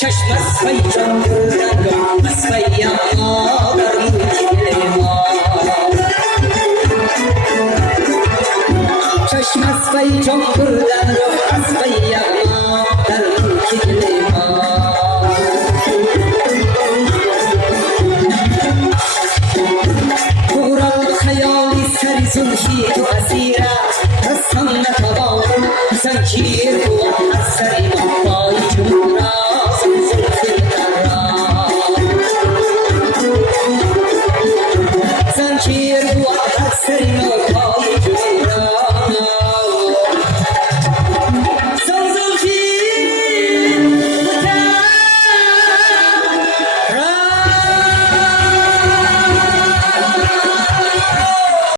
چشم از پی جان بردن از پی ما در موی ما چشم از پی جان بردن از پی ما در موی ما دوران خیالی سر زلفی تو اسیره رستم نتوانم زنجیر بود از سر ما پای جمهورا زنجیر بود از سر ما